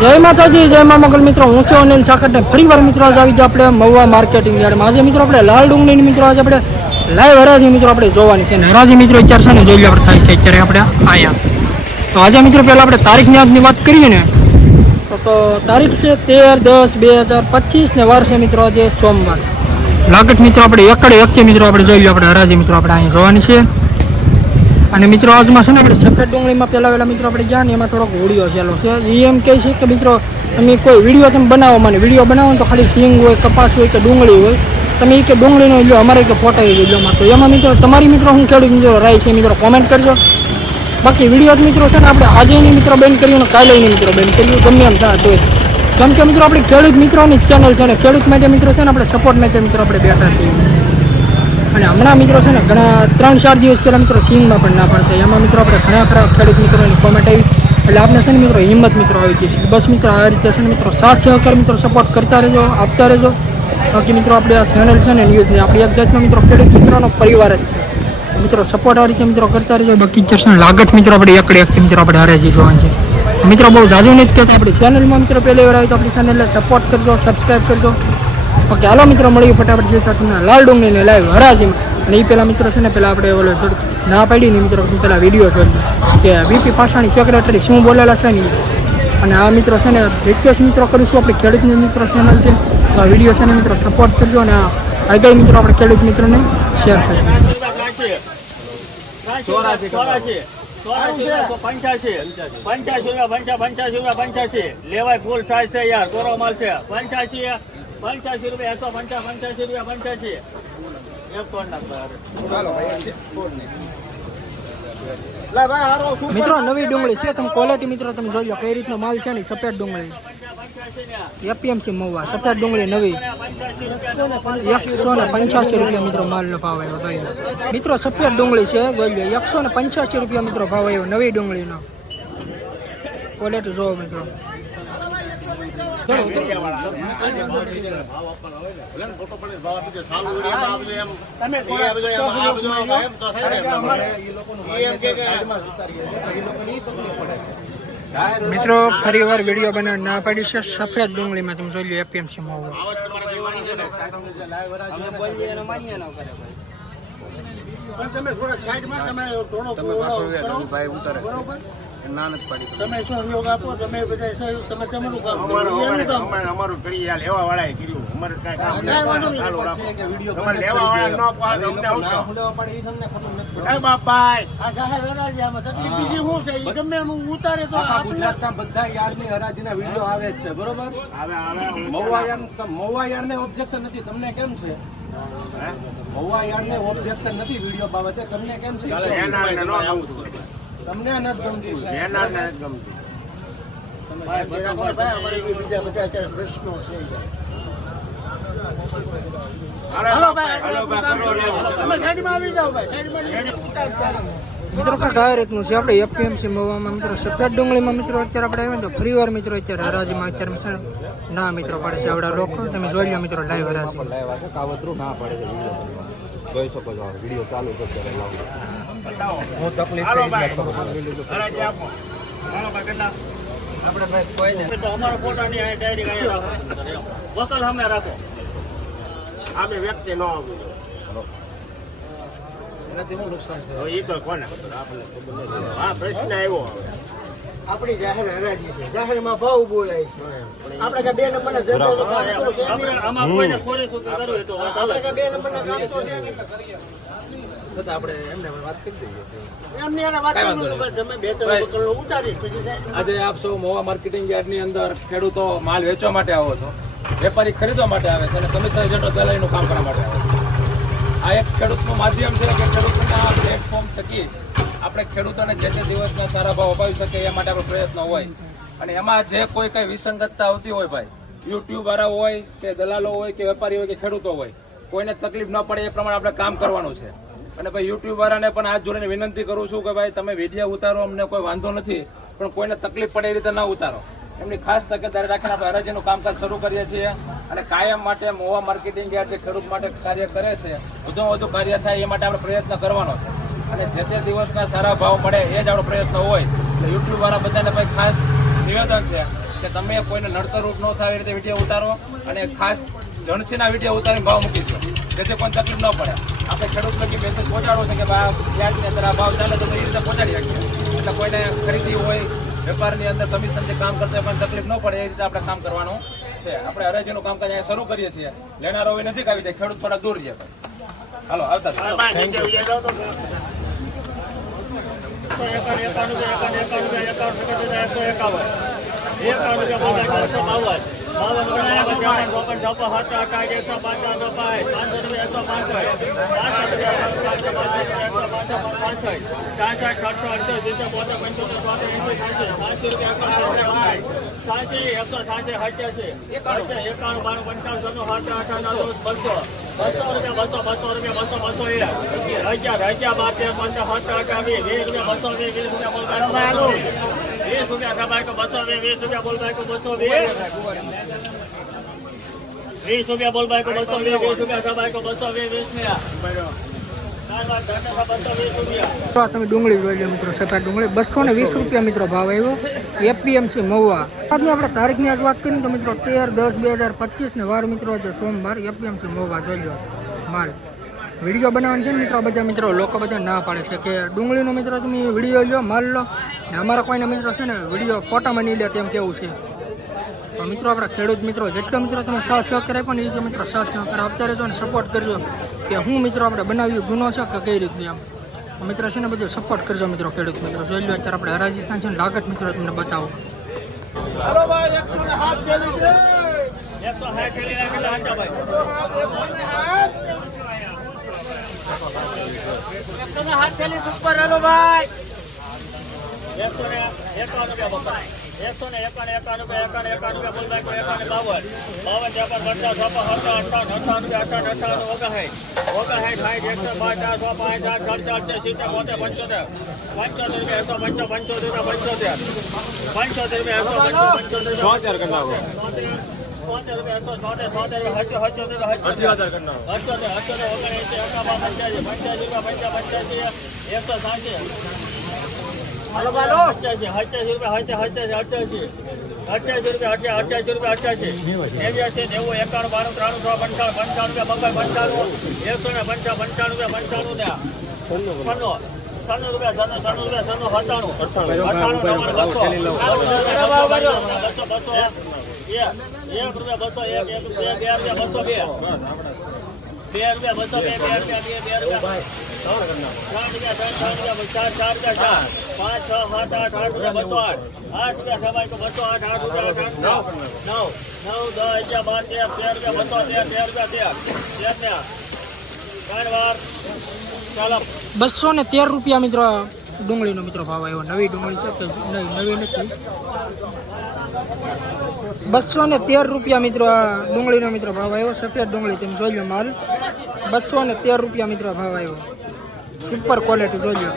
જય માતાજી, જય મા મંગલ મિત્રો. હું છું અનિલ સાકરને ફરી વાર મિત્રો આજે આવી ગયા આપણે મહુવા માર્કેટિંગ યાર્ડમાં. આજે મિત્રો આપણે લાલ ડુંગળી મિત્રો આજે આપણે લાઈવ હરાજી મિત્રો આપણે જોવાની છે અને હરાજી મિત્રો અત્યારે છે ને જોઈ લે આપણે થાય છે અત્યારે આપણે અહીંયા. તો આજે મિત્રો પહેલાં આપણે તારીખની આજની વાત કરીએ ને, તો તારીખ છે તેર દસ બે હજાર પચીસ ને વાર છે મિત્રો આજે સોમવાર. લાગત મિત્રો આપણે એકડે એક મિત્રો આપણે જોઈ લઈએ આપણે હરાજી મિત્રો આપણે અહીંયા જોવાની છે. અને મિત્રો, આજમાં છે ને આપણે સફેદ ડુંગળીમાં પહેલાં મિત્રો આપણે ગયા ને એમાં થોડોક વીડિયો ચાલો છે. એ એમ કહે છે કે મિત્રો, તમે કોઈ વીડિયો તમે બનાવો મને, વીડિયો બનાવો ને તો ખાલી સિંગ હોય, કપાસ હોય કે ડુંગળી હોય, તમે એ કે ડુંગળીનો લો અમારે કે ફોટા લો તો એમાં મિત્રો, તમારી મિત્રો હું ખેડૂત મિત્રો રાય છે મિત્રો કોમેન્ટ કરજો. બાકી વીડિયો મિત્રો છે ને આપણે આજે એની મિત્રો બેન કર્યું ને કાલે એની મિત્રો બેન કર્યું, ગમે એમ થાય તો કેમ કે મિત્રો, આપણી ખેડૂત મિત્રોની ચેનલ છે ને, ખેડૂત માટે મિત્રો છે ને આપણે સપોર્ટ માટે મિત્રો આપણે બેઠા છીએ. અને હમણાં મિત્રો છે ને ઘણા ત્રણ ચાર દિવસ પહેલાં મિત્રો સિંગમાં પણ ના પડતા. એમાં મિત્રો આપણે ઘણા ખરા ખેડૂત મિત્રોની કોમેન્ટ આવી. એટલે આપણે છે ને મિત્રો હિંમત મિત્રો આવી ગઈ છે બસ મિત્રો આ રીતે છે ને મિત્રો છ સહકાર મિત્રો સપોર્ટ કરતા રહેજો, આપતા રહેજો. બાકી મિત્રો આપણે આ ચેનલ છે ને ન્યૂઝની આપણી એક જાતનો મિત્રો ખેડૂત મિત્રોનો પરિવાર જ છે. મિત્રો સપોર્ટ આ રીતે મિત્રો કરતા રહેજો. બાકી ને લાગત મિત્રો આપણે એકડે એકથી મિત્રો આપણે હરેજી જોવાનું છે. મિત્રો બહુ જાજુ નથી કહેતા, આપણી ચેનલમાં મિત્રો પહેલી વાર આવી તો આપણી ચેનલને સપોર્ટ કરજો સબસ્ક્રાઈબ કરજો. ઓકે, હાલો મિત્રો, મળીએ ફટાફટ જતા તમને લાલ ડુંગળીને લાઈવ હરાજીમાં. અને એ પેલા મિત્રો છે ને, પેલા આપણે ઓલો ના પાડી ને મિત્રો પેલા વીડિયો છે કે બીપી પાસાની સેક્રેટરી શું બોલેલા છે ને અને આ મિત્રો છે ને રિક્વેસ્ટ મિત્રો કરીશું આપણે ખેડૂતની મિત્રો ચેનલ છે. તો આ વીડિયો છે ને મિત્રો સપોર્ટ કરજો અને આગળ મિત્રો આપણે ખેડૂત મિત્રોને શેર રૂપિયા પંચ્યાસી. પંચ્યાસી પંચ્યાસી લેવાય ફૂલ સાઈઝ છે યાર કોરો માલ છે. પંચ્યાસી પંચ્યાસી રૂપિયા એકસો પંચા પંચ્યાસી રૂપિયા પંચ્યાસી. એક ફોન નાખતા મિત્રો નવી ડુંગળી છે તમે ક્વોલિટી મિત્રો તમે જોઈ લો કઈ રીતનો માલ છે ને સફેદ ડુંગળી. એપીએમસી મહુવા સફેદ ડુંગળી નવી. એકસો ને પંચ્યાસી રૂપિયા મિત્રો માલનો ભાવ આવ્યો ભાઈ મિત્રો સફેદ ડુંગળી છે જોઈ લો એકસો ને પંચ્યાસી રૂપિયા મિત્રો ભાવ આવ્યો નવી ડુંગળીનો. ક્વોલિટી જોવો મિત્રો. મિત્રો ફરી વાર વીડિયો બનાવ ના પાડી છે. સફેદ ડુંગળીમાં તમે જોઈ લો એપીએમસી મહુવા તમે થોડા સાઈડમાં તમે થોડો બરોબર? તમે સહયોગ આપો? તમે બધા સહયોગ તમે તમારું કામ કરો. એનું કામ? કરો. અમારું કરી આ લેવા વાળાએ કર્યું. અમારે કાંઈ કામ કાંઈ વાંધો નહીં. ચાલુ રાખો. તમારે લેવા વાળા ન પાડે અમને આવતો. એ આ જાહેર હરાજી તકલીફ બીજી શું છે? ઈ ગમે એમ ઉતારે તો ગુજરાતના બધા યાર્ડની હરાજીના વીડિયો આવે છે બરોબર? આવે આવે મહુવા યાર્ડ ઓબ્જેક્શન નથી. તમને કેમ છે? યાર્ડને ઓબ્જેક્શન નથી વીડિયો બાબતે. તમને કેમ છે. તમને નથી ગમતી એનારને નથી ગમતું. ભાઈ, ભાઈ, બીજા બધા અત્યારે પ્રશ્નો છે હાલો ભાઈ હાલો. લેવો. તમે સાઈડમાં આવી જાઓ ભાઈ સાઈડમાં ઉતારતા. મિત્રો કાંઈક આ રીતનું છે. આપણે એપીએમસી મોવામાં મિત્રો. સફેદ ડુંગળીમાં મિત્રો અત્યારે આપણે આવ્યા ને તો ફરી વાર મિત્રો અત્યારે હરાજીમાં અત્યારે છે ના મિત્રો પડે છે. આવડા લોકો. તમે જોઈ લો મિત્રો લાઈવ હરાજી. કાવતરું ના પડે છે જોઈ શકો છો વીડિયો ચાલુ છે હું તકલીફ થઈ ભાઈ. ગઈ તો હરાજી આપો. હાલો ભાઈ, કેટલા? તો અમારા ફોટા ની આ ડાયરી અહીંયા રાખો. વકલ સામે રાખો. આમે વ્યક્તિ ન આવવું જોઈએ. એનાથી શું નુકસાન છે. હવે ઈ તો કોને ખબર? આપણને ખબર નથી. હા પ્રશ્ન આવ્યો આપણી જાહેર હરાજી છે. જાહેરમાં ભાવ બોલાય છે. આપણે કે બે નંબરના ધંધો તો કામ તો છે આપણે નહીં. આમાં કોઈને ખોરી શું કરવું તો આપણે કે બે નંબરના કામ તો છે છતાં આપણે એમને વાત કરી દઈએ. એમની એને વાત કાંઈ કરવું વાંધો તો તમે બે ત્રણ વકલો ઉતારીશ પછી આજે આપ સૌ મોવા માર્કેટિંગ યાર્ડની અંદર ખેડૂતો માલ વેચવા માટે આવો છો. વેપારી ખરીદવા માટે આવે છે અને કમિશન એજન્ટો દલાલીનું કામ કરવા માટે આવે છે. આ એક ખેડૂતનું માધ્યમ છે કે ખેડૂતોના પ્લેટફોર્મ થકી આપણે ખેડૂતોને જે તે દિવસના સારા ભાવ અપાવી શકીએ એ માટે આપણો પ્રયત્ન હોય. અને એમાં જે કોઈ કઈ વિસંગતતા આવતી હોય ભાઈ યુટ્યુબ વાળા હોય કે દલાલો હોય કે વેપારી હોય કે ખેડૂતો હોય, કોઈને તકલીફ ન પડે એ પ્રમાણે આપણે કામ કરવાનું છે. અને ભાઈ યુટ્યુબ વાળાને પણ હાથ જોડીને વિનંતી કરું છું કે ભાઈ તમે વીડિયો ઉતારો, અમને કોઈ વાંધો નથી, પણ કોઈને તકલીફ પડે એ રીતે ના ઉતારો. એમની ખાસ તકેદારી રાખીને આપણે હરાજીનું કામકાજ શરૂ કરીએ છીએ અને કાયમ માટે મોવા માર્કેટિંગ યાર્ડ જે ખેડૂત માટે કાર્ય કરે છે, વધુમાં વધુ કાર્ય થાય એ માટે આપણે પ્રયત્ન કરવાનો છે. અને જે તે દિવસના સારા ભાવ મળે એ જ આપણો પ્રયત્ન હોય. એટલે યુટ્યુબ વાળા બધાને ભાઈ ખાસ નિવેદન છે કે તમે કોઈને નડતર રૂપ ન થાય એ રીતે વીડિયો ઉતારો અને ખાસ જણસીના વીડિયો ઉતારીને ભાવ મૂકી દો. જેથી કોઈ તકલીફ ન પડે. આપણે ખેડૂત લગી મેસેજ પહોંચાડવો છે કે ભાઈ વ્યાજની અંદર આ ભાવ ચાલે તો એ રીતે પહોંચાડી શકીએ. એટલે કોઈને ખરીદી હોય વેપારની અંદર કમિશનથી કામ કરતા પણ તકલીફ ન પડે એ રીતે આપણે કામ કરવાનું છે આપણે હરાજીનું કામકાજ અહીંયા શરૂ કરીએ છીએ લેનારો હોય નજીક આવી જાય ખેડૂત થોડા દૂર છે હાલો આવતા રહો. એકાવન એકાવન એકાવન એકાવન એકાવન એકાવન એકાવન એકાવન એકાવન એકાવન બાવન ચોપન છપ્પન અઠાવીસ એકસો પાંચ પાંચસો એકસો પાંચ રૂપિયા એકસો પાંસઠ સાસઠ છસો અડસઠ સિત્તેર બોતેર પંચોતેર ચોતેર એંસી સાતસી સાતસી રૂપિયા સાતસી એકસો સાતસી અઠ્યાસી એકાણું બાણું પંચાવન છન્નું સાત અઠાવન બસો બસો રૂપિયા બસો બસો રૂપિયા બસો બસો એક હજાર હજાર બાર પંદર સત્તર અઠાવીસ વીસ રૂપિયા બસો વીસ વીસ રૂપિયા વીસ રૂપિયા રૂપિયા બોલ બસો બસો વીસ રૂપિયા તમે ડુંગળી જોઈ લો મિત્રો સફેદ ડુંગળી. બસો ને વીસ રૂપિયા મિત્રો ભાવ આવ્યો. એપીએમસી મહુવા. આજની આપણે તારીખની આજ વાત કરીએ તો મિત્રો તેર દસ બે હજાર પચીસ ને વાર મિત્રો આજે સોમવાર એપીએમસી મહુવા. જોઈ લો. માલ. વીડિયો બનાવવાનો છે ને મિત્રો બધા મિત્રો, લોકો બધા ના પાડે છે કે ડુંગળીનો મિત્રો તમે વીડિયો લો માલ લો. ને અમારા કોઈના મિત્રો છે ને, વીડિયો ફોટામાં નહીં લે તેમ કેવું છે? મિત્રો, આપણા ખેડૂત મિત્રો, જેટલો મિત્રો તમે સાથ સહકાર આપ્યો ને એ મિત્રો સાથ સહકાર આપતા રહેજો અને સપોર્ટ કરજો કે હું મિત્રો આપણે બનાવ્યું ગુનો છે કે કઈ રીતની આમ મિત્રો છે ને બધું સપોર્ટ કરજો મિત્રો, ખેડૂત મિત્રો. જોઈ લો અત્યારે આપણે રાજસ્થાન છે ને, લાગત મિત્રો તમને બતાવો. ભાઈ હાથ થેલી સુપર હાલો ભાઈ એકસો ને એકાવન રૂપિયા બપા એકસો ને એકાવન એકાવન રૂપિયા એકાવન એકાવન રૂપિયા બોલ બાઈકો એકાવન બાવન બાવન ત્રેપન પચાસ છપ્પન સત્તાવન અઠાવન અઠાવન રૂપિયા અઠાવન અઠાવન ઓગણસાઠ ઓગણસાઠ સાઠ એકસો પાંચ ચાર સો પાંચ આઠ ચાર છે સિત્તેર બોતેર પંચોતેર પંચોતેર રૂપિયા એકસો પંચો પંચોતેર રૂપિયા પંચોતેર પંચોતેર રૂપિયા પંચોતેર રૂપિયા એકસો સાંસી હાલો ભાલો અઠ્યાસી અઠ્યાસી રૂપિયા અઠ્યાસી અઠ્યાસી રૂપિયા અઠ્યાસી રૂપિયા અઠ્યાસી નેવ્યાસી નેવું એકાણું બાણું ત્રાણું સો પંચાવન પંચાવન રૂપિયા બબ્બે પંચાણું એકસો ને પંચા પંચાણું રૂપિયા પંચાણું ને છન્નું છન્નું રૂપિયા છન્નું રૂપિયા છન્નું સત્તાણું નવ્વાણું બસો બસો બસો એક રૂપિયા બસો એક એક રૂપિયા બે રૂપિયા બસો બે બે રૂપિયા બે બે રૂપિયા બે બે રૂપિયા ત્રણ રૂપિયા ત્રણ ત્રણ ચાર ચાર રૂપિયા પાંચ છ સાત આઠ આઠ રૂપિયા આઠ આઠ રૂપિયા સવાય તો બસો આઠ આઠ રૂપિયા આઠ આઠ નવ નવ દસ અગિયાર બાર તેર તેર રૂપિયા બસો તેર તેર રૂપિયા તેર તેર ને વાર ચાલો બસો ને તેર રૂપિયા મિત્રો ડુંગળીનો મિત્રો ભાવ આવ્યો. નવી ડુંગળી છે નવી? નવી નથી. બસો ને તેર રૂપિયા મિત્રો આ ડુંગળીનો મિત્રો ભાવ આવ્યો. સફેદ ડુંગળી તમે લો માલ. બસો ને તેર રૂપિયા મિત્રો ભાવ આવ્યો. સુપર ક્વોલિટી જોઈ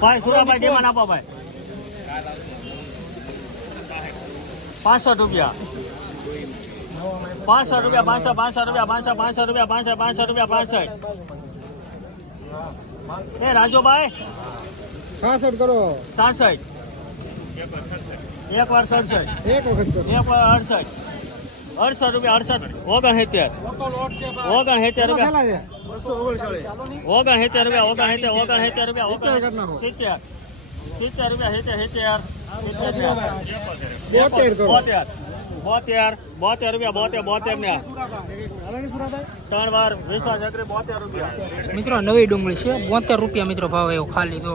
ભાઈ સુરાભાઈ ભાઈ પાંસઠ રૂપિયા. પાંચસો રૂપિયા પાંચસો પાંચસો રૂપિયા પાંચસો પાંચસો રૂપિયા પાંચસો પાંચસો રૂપિયા, પાંસઠ. એ રાજુભાઈ સાસઠ કરો. સાસઠ. એક વાર સડસઠ. એક વખત એક વાર અડસઠ. અડસઠ રૂપિયા અડસઠ. ઓગણ ઓગણસિત્તેર રૂપિયા. ઓગણસિત્તેર રૂપિયા ઓગણ ઓગણસિત્તેર રૂપિયા ઓગણ સિત્તેર. સિત્તેર રૂપિયા સિત્તેર. સિત્તેર. બોતેર કરો. બોતેર. બોતેર બોતેર રૂપિયા બોતેર બોતેર ને. ત્રણ વાર વિશ્વાસ એકરી બોતેર રૂપિયા. મિત્રો નવી ડુંગળી છે. બોતેર રૂપિયા મિત્રો ભાવ આવ્યો ખાલી તો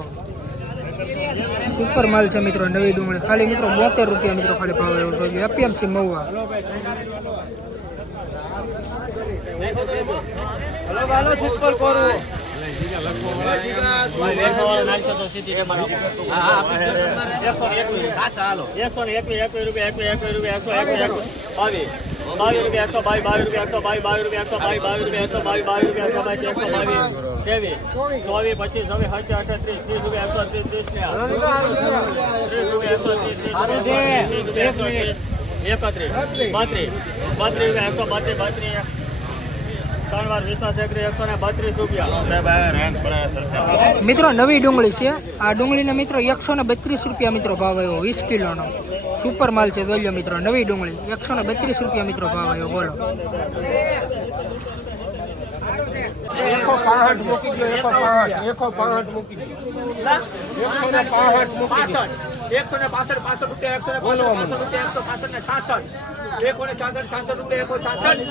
સુપર માલ છે મિત્રો નવી ડુંગળી. ખાલી મિત્રો બોતેર રૂપિયા મિત્રો ખાલી ભાવ આવ્યો છે. એપીએમસી મહુવા એકસો ને સુપર એકવીસ ચોવીસ પચીસ છવ્વીસ સત્તર અઠત્રીસ ત્રીસ રૂપિયા એકસો ત્રીસ ત્રીસ ત્રીસ રૂપિયા એકસો ત્રીસ ત્રીસ એકત્રીસ બત્રીસ બત્રીસ એકસો બત્રીસ બત્રીસ મિત્રો નવી ડુંગળી છે. આ ડુંગળીના મિત્રો એકસો ને બત્રીસ રૂપિયા મિત્રો ભાવ આવ્યો વીસ કિલોનો. સુપર માલ છે જોઈ લો મિત્રો નવી ડુંગળી. એકસો ને બત્રીસ રૂપિયા મિત્રો ભાવ આવ્યો બોલો. એકસો પાંસઠ મૂકી દો એકસો પાંસઠ એકસો પાંસઠ મૂકી દો એકસો ને મૂકી દો એકસો ને પાસઠ રૂપિયા એકસો ને પાસઠ રૂપિયા એકસો પાસઠ ને છાસઠ. એકો ને છાસઠ છાસઠ રૂપિયા એકો છાસઠ.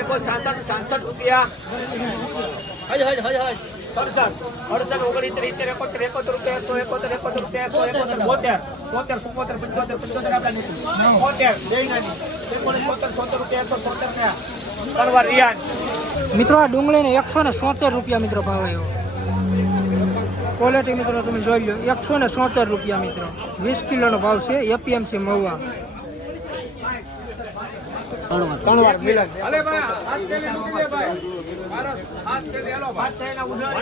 એકો છાસઠ છાસઠ રૂપિયા. હજ હજ હજ હજ. સડસઠ. અડસઠ ઓગણીસ ઇત્તેર એકોતેર એકોતેર રૂપિયા એકસો એકોતેર એકોતેર રૂપિયા એકસો એકોતેર બોતેર. બોતેર સુપોતેર પંચોતેર પંચોતેર આપણે બોતેર. સોતેર સોતેર રૂપિયા એકસો સોતેર ને કરવા રિયાન મિત્રો આ ડુંગળીને એકસો ને સોતેર રૂપિયા મિત્રો ભાવ આવ્યો ક્વોલિટી મિત્રો તમે જોઈ લો, એકસો ને સોતેર રૂપિયા મિત્રો. વીસ કિલોનો ભાવ છે એપીએમસી મહુવા.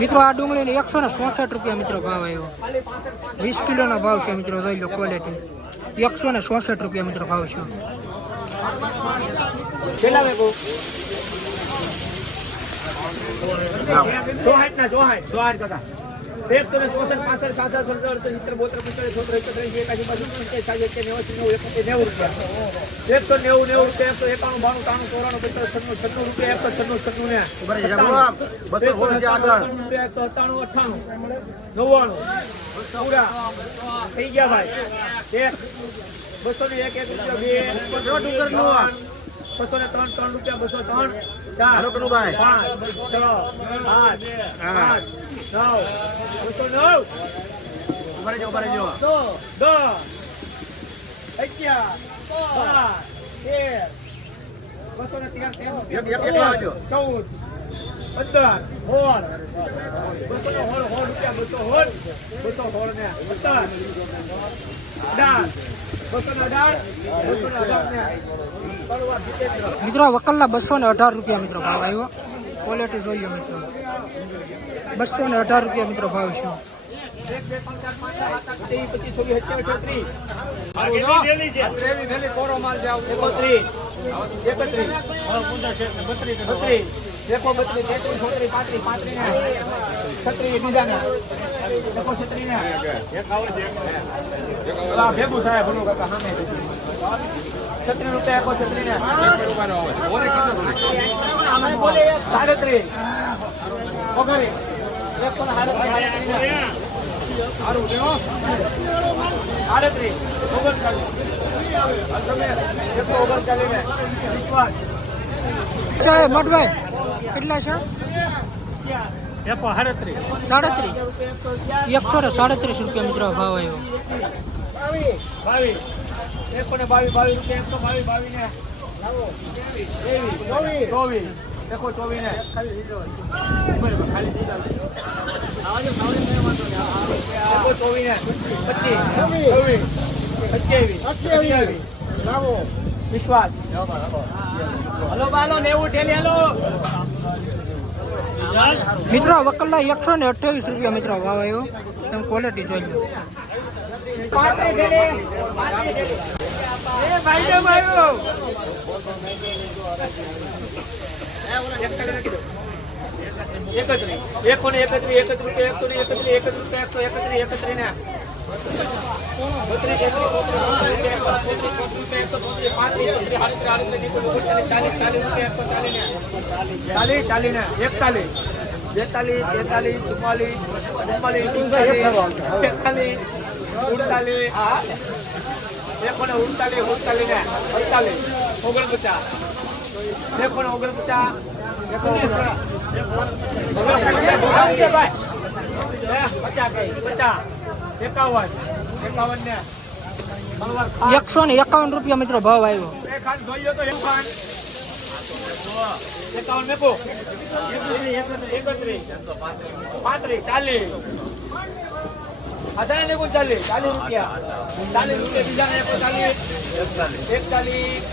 મિત્રો, આ ડુંગળીને એકસો ને સોસઠ રૂપિયા મિત્રો ભાવ આવ્યો. વીસ કિલોનો ભાવ છે મિત્રો, જોઈ લો ક્વોલિટી એકસો ને સોસઠ રૂપિયા મિત્રો ભાવ છે. કેટલા વેગો જોહાટ જોહાર ને ચોસઠ પાસઠ સાસઠ સડસઠ સિત્તેર બોતેર પિસ્તાળીસ છોતેર એકોતેર એકાસી પંચાસી સાઠ એકે નેવાસી નેવું એકોતેર નેવું રૂપિયા. એકસો નેવું નેવું રૂપિયા એકસો એકાણું બાણું ત્રાણું ચોરાણું પચાસ છન્નું છન્નું રૂપિયા એકસો છન્નું છન્નું ને રૂપિયા એકસો સત્તાણું અઠ્ઠાણું નવ્વાણું પૂરા થઈ ગયા ભાઈ. એક બસો ને એક એક રૂપિયા બે બસો ને ત્રણ ત્રણ રૂપિયા બસો ત્રણ ચાર કનુભાઈ. પાંચ છ આઠ આઠ નવ બસો નવ ઊભા રહેજો, ઊભા રહેજો. દસ અગિયાર બાર તેર બસો ને તેર. ચૌદ પંદર હોળ બસો ને હોળ સોળ રૂપિયા બસો હોળ બસો હોળ ને સત્તર અઢાર મિત્રો વકલના બસો ને અઢાર રૂપિયા મિત્રો ભાવ આવ્યો. ક્વોલિટી જોઈએ મિત્રો. બસો ને અઢાર રૂપિયા મિત્રો ભાવ છે. છત્રી બીજાના. એકો. ભેગું સાહેબ. છત્રીસ રૂપિયા એકો છત્રીસ ને. સાડત્રીસ. ઓગણીસ. એકસો ને સાડત્રીસ, ઓગણચાલીસ. ઓગણચાલીસ કેટલા છે સાડત્રીસ. સાડત્રીસ? એકસો ને સાડત્રીસ રૂપિયા મિત્રો ભાવ આવ્યો. વિશ્વાસ. હલો બાલો નેવું ઠેલી હલો. મિત્રો વકલના એકસો ને અઠ્યાવીસ રૂપિયા મિત્રો ભાવ આવ્યો તમે ક્વોલિટી જોઈ લો પાંત્રીસ ઠેલી. પાંત્રીસ ઠેલી. એ ભાઈઓ, ભાઈઓ. એક એકત્રી રાખી ચાલીસ, ચાલીસ ને. એકતાલીસ. બેતાલીસ, તેતાલીસ, ચુમ્માલીસ, ચુમ્માલીસ, છેતાલીસ, ઉડતાલીસ, હા. એકો ને ઉડતાલીસ, ઉડતાલીસ ને, અડતાલીસ, ઓગણપચાસ. એકો ને ઓગણપચાસ, પચાસ પચાસ, એકાવન, એકાવન ને, બરોબર, ખાંડ. એકસો ને એકાવન રૂપિયા મિત્રો ભાવ આવ્યો. બે ખાંડ જોઈએ તો એક ખાંડ. એકાવન મેકો. એકત્રીસ, પાંત્રીસ, ચાલીસ. અઢાર ને ચાલીસ ચાલીસ રૂપિયા. ચાલીસ રૂપિયા બીજાને એકસો ચાલીસ એકતાલીસ.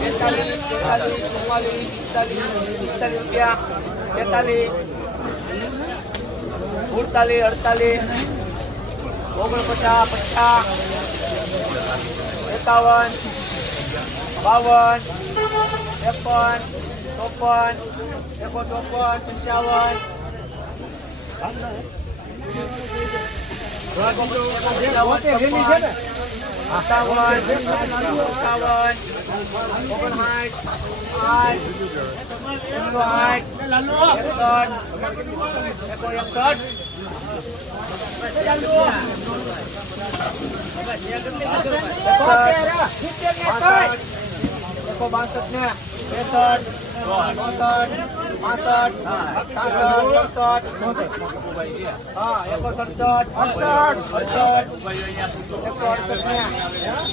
બેતાલીસ તેતાલીસ ચુમ્માલીસ પિસ્તાલીસ પિસ્તાલીસ રૂપિયા. તેતાલીસ. સુડતાલીસ અડતાલીસ. ઓગણપચાસ પચાસ એકાવન બાવન ત્રેપન ચોપન એકો ચોપન પંચાવન સત્તાવન સત્તાવન ઓગણસાઠ આઠ એકસો આઠ એકસઠ એકો એકસઠ એકસો બાસઠ ને ત્રેસઠ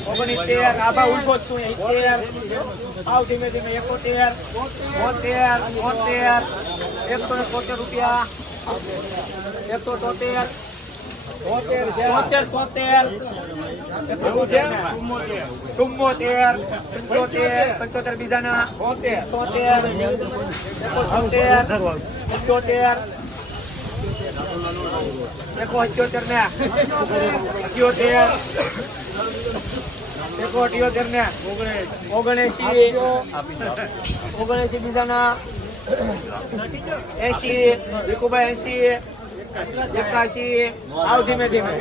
ઓગણીતેર આભા જ છું આવ ધીમે ધીમે એકોતેર બોતેર બોતેર એકસો ને તોતેર રૂપિયા એકસો તોતેર તોતેર તોતેર ચુમ્મોતેર, પંચોતેર પંચોતેર બીજાના તોતેર તોતેર પંચોતેર એકો અઠ્યોતેર ને અઠ્યોતેર એકો અઠ્યોતેર ને ઓગણએસી બીજાના એસી વિકુભાઈ એસી એકાશી આવ ધીમે ધીમે.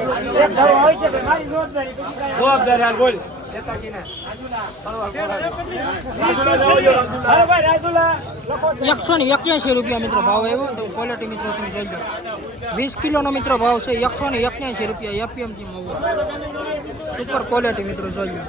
જવાબદાર બોલ. એકસો ને એક્યાસી રૂપિયા મિત્રો ભાવ આવ્યો તો ક્વોલિટી મિત્રો તમે જોઈ લો. વીસ કિલોનો મિત્રો ભાવ છે એકસો ને એક્યાસી રૂપિયા એપીએમસી મહુવા સુપર ક્વોલિટી મિત્રો જોઈ લો.